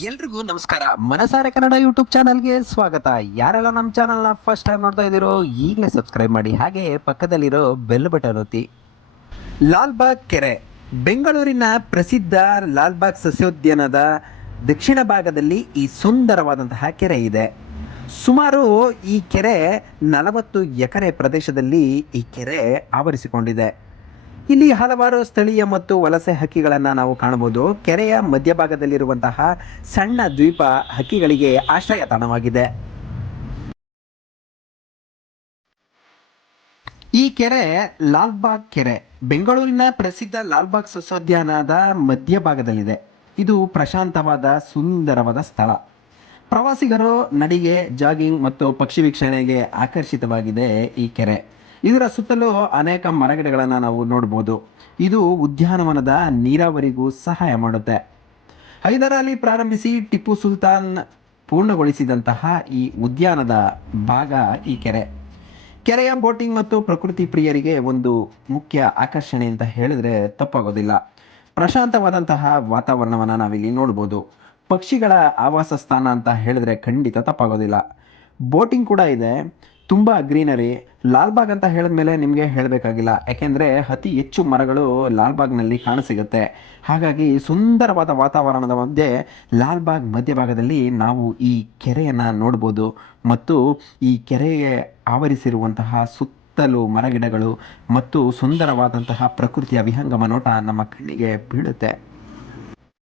ಎಲ್ರಿಗೂ ನಮಸ್ಕಾರ. ಮನಸಾರೆ ಕನ್ನಡ ಯೂಟ್ಯೂಬ್ ಚಾನಲ್ಗೆ ಸ್ವಾಗತ. ಯಾರೆಲ್ಲ ನಮ್ಮ ಚಾನಲ್ನ ಫಸ್ಟ್ ಟೈಮ್ ನೋಡ್ತಾ ಇದ್ದೀರೋ ಈಗಲೇ ಸಬ್ಸ್ಕ್ರೈಬ್ ಮಾಡಿ, ಹಾಗೆ ಪಕ್ಕದಲ್ಲಿರೋ ಬೆಲ್ ಬಟನ್ ಒತ್ತಿ. ಲಾಲ್ಬಾಗ್ ಕೆರೆ ಬೆಂಗಳೂರಿನ ಪ್ರಸಿದ್ಧ ಲಾಲ್ಬಾಗ್ ಸಸ್ಯೋದ್ಯಾನದ ದಕ್ಷಿಣ ಭಾಗದಲ್ಲಿ ಈ ಸುಂದರವಾದಂತಹ ಕೆರೆ ಇದೆ. ಸುಮಾರು ಈ ಕೆರೆ 40 ಎಕರೆ ಪ್ರದೇಶದಲ್ಲಿ ಈ ಕೆರೆ ಆವರಿಸಿಕೊಂಡಿದೆ. ಇಲ್ಲಿ ಹಲವಾರು ಸ್ಥಳೀಯ ಮತ್ತು ವಲಸೆ ಹಕ್ಕಿಗಳನ್ನು ನಾವು ಕಾಣಬಹುದು. ಕೆರೆಯ ಮಧ್ಯಭಾಗದಲ್ಲಿರುವಂತಹ ಸಣ್ಣ ದ್ವೀಪ ಹಕ್ಕಿಗಳಿಗೆ ಆಶ್ರಯ ತಾಣವಾಗಿದೆ. ಈ ಕೆರೆ ಲಾಲ್ಬಾಗ್ ಕೆರೆ ಬೆಂಗಳೂರಿನ ಪ್ರಸಿದ್ಧ ಲಾಲ್ಬಾಗ್ ಸಸ್ಯೋದ್ಯಾನದ ಮಧ್ಯಭಾಗದಲ್ಲಿದೆ. ಇದು ಪ್ರಶಾಂತವಾದ ಸುಂದರವಾದ ಸ್ಥಳ. ಪ್ರವಾಸಿಗರು ನಡಿಗೆ, ಜಾಗಿಂಗ್ ಮತ್ತು ಪಕ್ಷಿ ವೀಕ್ಷಣೆಗೆ ಆಕರ್ಷಿತವಾಗಿದೆ ಈ ಕೆರೆ. ಇದರ ಸುತ್ತಲೂ ಅನೇಕ ಮರಗಿಡಗಳನ್ನು ನಾವು ನೋಡ್ಬೋದು. ಇದು ಉದ್ಯಾನವನದ ನೀರಾವರಿಗೂ ಸಹಾಯ ಮಾಡುತ್ತೆ. ಹೈದರಾಲಿ ಪ್ರಾರಂಭಿಸಿ ಟಿಪ್ಪು ಸುಲ್ತಾನ್ ಪೂರ್ಣಗೊಳಿಸಿದಂತಹ ಈ ಉದ್ಯಾನದ ಭಾಗ ಈ ಕೆರೆ. ಕೆರೆಯ ಬೋಟಿಂಗ್ ಮತ್ತು ಪ್ರಕೃತಿ ಪ್ರಿಯರಿಗೆ ಒಂದು ಮುಖ್ಯ ಆಕರ್ಷಣೆ ಅಂತ ಹೇಳಿದ್ರೆ ತಪ್ಪಾಗೋದಿಲ್ಲ. ಪ್ರಶಾಂತವಾದಂತಹ ವಾತಾವರಣವನ್ನು ನಾವಿಲ್ಲಿ ನೋಡ್ಬೋದು. ಪಕ್ಷಿಗಳ ಆವಾಸ ಸ್ಥಾನ ಅಂತ ಹೇಳಿದ್ರೆ ಖಂಡಿತ ತಪ್ಪಾಗೋದಿಲ್ಲ. ಬೋಟಿಂಗ್ ಕೂಡ ಇದೆ. ತುಂಬ ಗ್ರೀನರಿ. ಲಾಲ್ಬಾಗ್ ಅಂತ ಹೇಳಿದ್ಮೇಲೆ ನಿಮಗೆ ಹೇಳಬೇಕಾಗಿಲ್ಲ, ಯಾಕೆಂದರೆ ಅತಿ ಹೆಚ್ಚು ಮರಗಳು ಲಾಲ್ಬಾಗ್ನಲ್ಲಿ ಕಾಣಸಿಗುತ್ತೆ. ಹಾಗಾಗಿ ಸುಂದರವಾದ ವಾತಾವರಣದ ಮಧ್ಯೆ ಲಾಲ್ಬಾಗ್ ಮಧ್ಯಭಾಗದಲ್ಲಿ ನಾವು ಈ ಕೆರೆಯನ್ನು ನೋಡ್ಬೋದು. ಮತ್ತು ಈ ಕೆರೆಗೆ ಆವರಿಸಿರುವಂತಹ ಸುತ್ತಲೂ ಮರಗಿಡಗಳು ಮತ್ತು ಸುಂದರವಾದಂತಹ ಪ್ರಕೃತಿಯ ವಿಹಂಗಮ ನೋಟ ನಮ್ಮ ಕಣ್ಣಿಗೆ ಬೀಳುತ್ತೆ.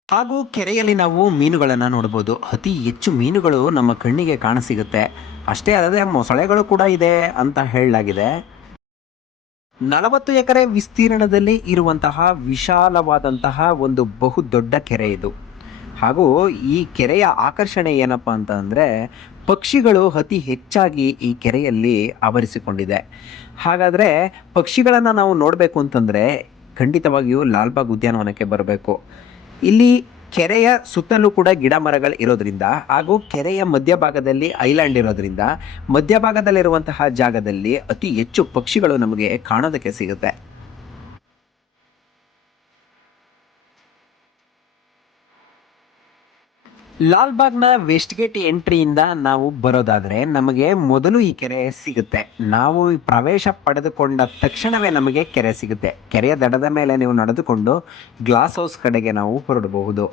ಹಾಗೂ ಕೆರೆಯಲ್ಲಿ ನಾವು ಮೀನುಗಳನ್ನು ನೋಡ್ಬೋದು. ಅತಿ ಹೆಚ್ಚು ಮೀನುಗಳು ನಮ್ಮ ಕಣ್ಣಿಗೆ ಕಾಣಸಿಗುತ್ತೆ. ಅಷ್ಟೇ ಅಲ್ಲದೆ ಮೊಸಳೆಗಳು ಕೂಡ ಇದೆ ಅಂತ ಹೇಳಲಾಗಿದೆ. 40 ಎಕರೆ ವಿಸ್ತೀರ್ಣದಲ್ಲಿ ಇರುವಂತಹ ವಿಶಾಲವಾದಂತಹ ಒಂದು ಬಹುದೊಡ್ಡ ಕೆರೆ ಇದು. ಹಾಗೂ ಈ ಕೆರೆಯ ಆಕರ್ಷಣೆ ಏನಪ್ಪ ಅಂತ ಅಂದರೆ, ಪಕ್ಷಿಗಳು ಅತಿ ಹೆಚ್ಚಾಗಿ ಈ ಕೆರೆಯಲ್ಲಿ ಆವರಿಸಿಕೊಂಡಿದೆ. ಹಾಗಾದರೆ ಪಕ್ಷಿಗಳನ್ನು ನಾವು ನೋಡಬೇಕು ಅಂತಂದರೆ ಖಂಡಿತವಾಗಿಯೂ ಲಾಲ್ಬಾಗ್ ಉದ್ಯಾನವನಕ್ಕೆ ಬರಬೇಕು. ಇಲ್ಲಿ ಕೆರೆಯ ಸುತ್ತಲೂ ಕೂಡ ಗಿಡ ಮರಗಳು ಇರೋದ್ರಿಂದ, ಹಾಗೂ ಕೆರೆಯ ಮಧ್ಯಭಾಗದಲ್ಲಿ ಐಲ್ಯಾಂಡ್ ಇರೋದ್ರಿಂದ ಮಧ್ಯಭಾಗದಲ್ಲಿರುವಂತಹ ಜಾಗದಲ್ಲಿ ಅತಿ ಹೆಚ್ಚು ಪಕ್ಷಿಗಳು ನಮಗೆ ಕಾಣೋದಕ್ಕೆ ಸಿಗುತ್ತೆ. ಲಾಲ್ಬಾಗ್ನ ವೆಸ್ಟ್ ಗೇಟ್ ಎಂಟ್ರಿಯಿಂದ ನಾವು ಬರೋದಾದರೆ ನಮಗೆ ಮೊದಲು ಈ ಕೆರೆ ಸಿಗುತ್ತೆ. ನಾವು ಪ್ರವೇಶ ಪಡೆದುಕೊಂಡ ತಕ್ಷಣವೇ ನಮಗೆ ಕೆರೆ ಸಿಗುತ್ತೆ. ಕೆರೆಯ ದಡದ ಮೇಲೆ ನೀವು ನಡೆದುಕೊಂಡು ಗ್ಲಾಸ್ ಹೌಸ್ ಕಡೆಗೆ ನಾವು ಹೊರಡಬಹುದು.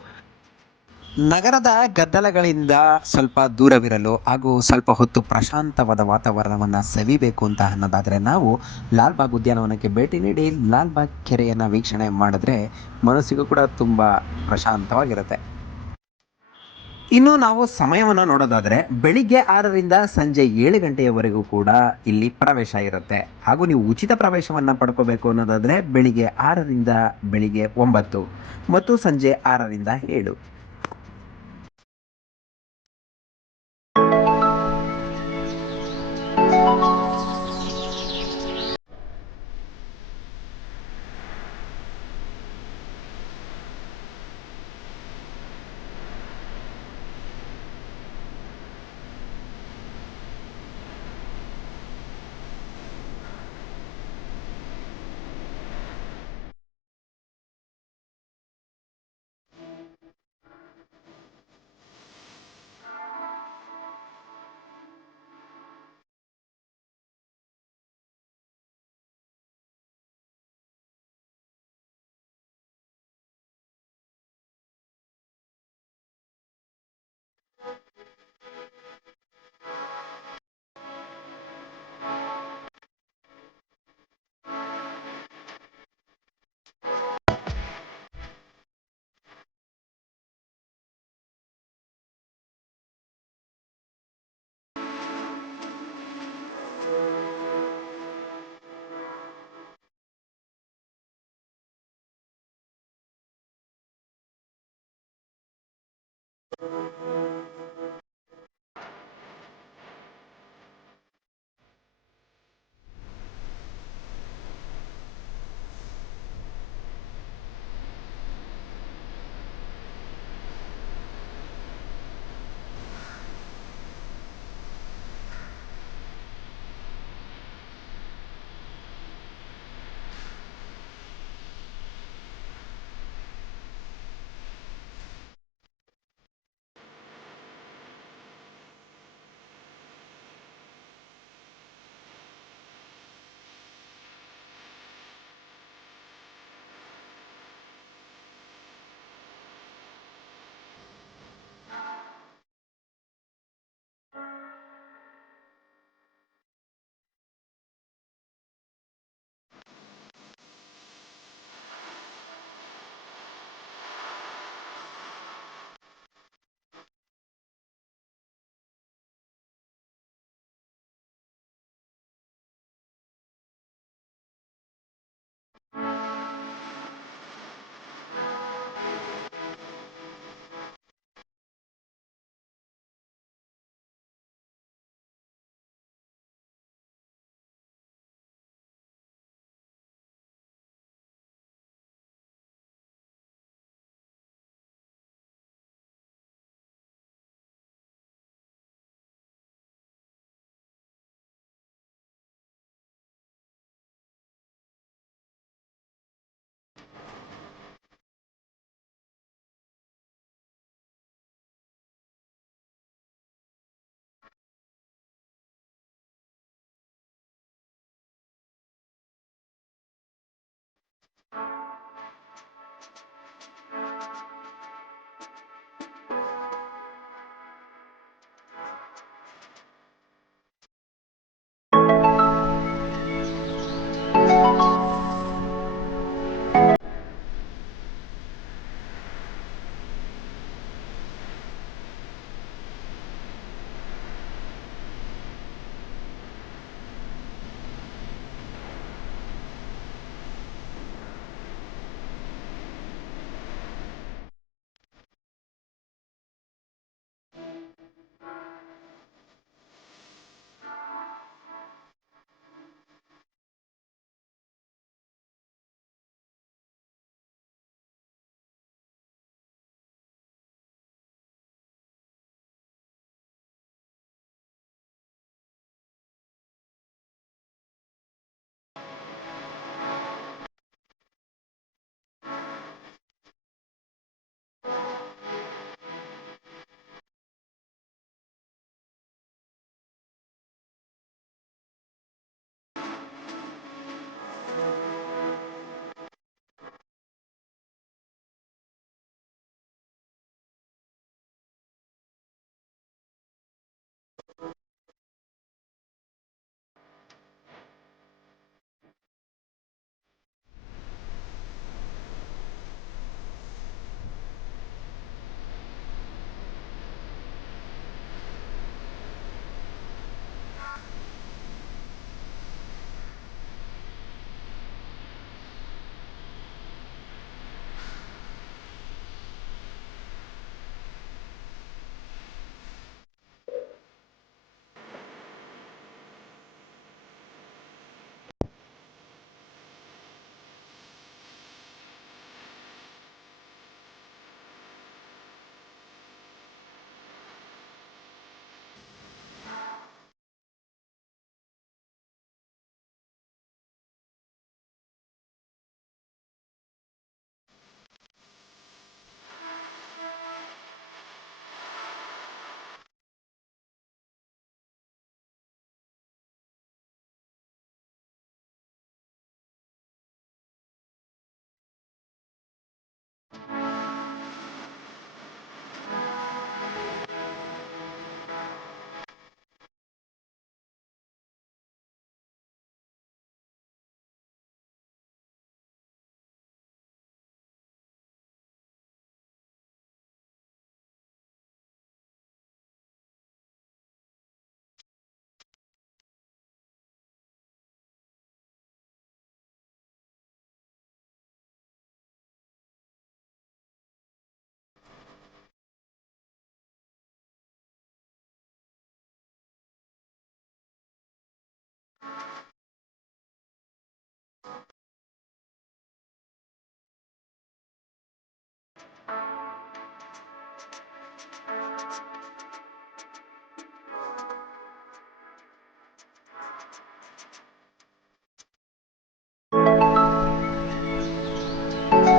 ನಗರದ ಗದ್ದಲಗಳಿಂದ ಸ್ವಲ್ಪ ದೂರವಿರಲು ಹಾಗೂ ಸ್ವಲ್ಪ ಹೊತ್ತು ಪ್ರಶಾಂತವಾದ ವಾತಾವರಣವನ್ನು ಸವಿಬೇಕು ಅಂತ ಅನ್ನೋದಾದರೆ ನಾವು ಲಾಲ್ಬಾಗ್ ಉದ್ಯಾನವನಕ್ಕೆ ಭೇಟಿ ನೀಡಿ ಲಾಲ್ಬಾಗ್ ಕೆರೆಯನ್ನು ವೀಕ್ಷಣೆ ಮಾಡಿದ್ರೆ ಮನಸ್ಸಿಗೂ ಕೂಡ ತುಂಬ ಪ್ರಶಾಂತವಾಗಿರುತ್ತೆ. ಇನ್ನು ನಾವು ಸಮಯವನ್ನು ನೋಡೋದಾದರೆ ಬೆಳಿಗ್ಗೆ 6ರಿಂದ ಸಂಜೆ 7 ಗಂಟೆಯವರೆಗೂ ಕೂಡ ಇಲ್ಲಿ ಪ್ರವೇಶ ಇರುತ್ತೆ. ಹಾಗೂ ನೀವು ಉಚಿತ ಪ್ರವೇಶವನ್ನು ಪಡ್ಕೋಬೇಕು ಅನ್ನೋದಾದರೆ ಬೆಳಿಗ್ಗೆ 6ರಿಂದ ಬೆಳಿಗ್ಗೆ 9 ಮತ್ತು ಸಂಜೆ 6ರಿಂದ 7.